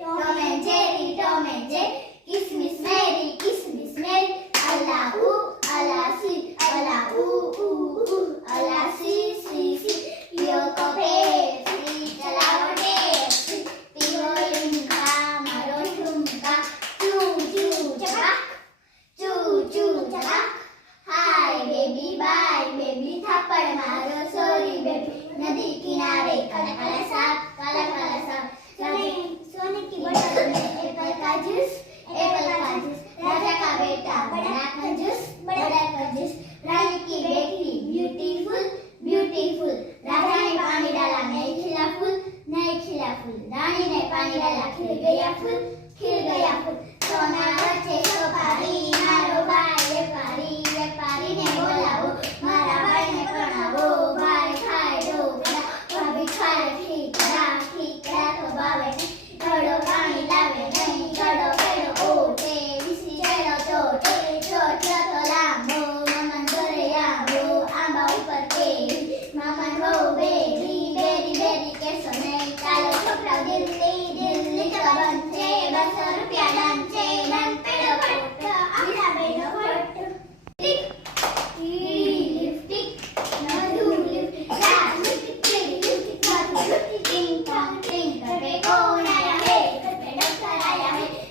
Tom and Jerry Tom and Jerry Christmas merry Christmas मेरी अला उ अला सी अला उ उ उ अला सी सी सी यो को पे सी चलाओ डे पियो लिंगा मारो ठुमका, चू चू, चबाक, चू चू, चबाक, हाय बेबी, बाय बेबी थप्पड़ मारो, सॉरी बेबी, नदी किनारे कल कल सा રાધાને પાણી ડાલા નહીં ખીલા ફૂલ નહીં ખીલા ફૂલ રાણીને પાણી ડાલા ખીલ ગયા ફૂલ ખીલ ગયા ફૂલ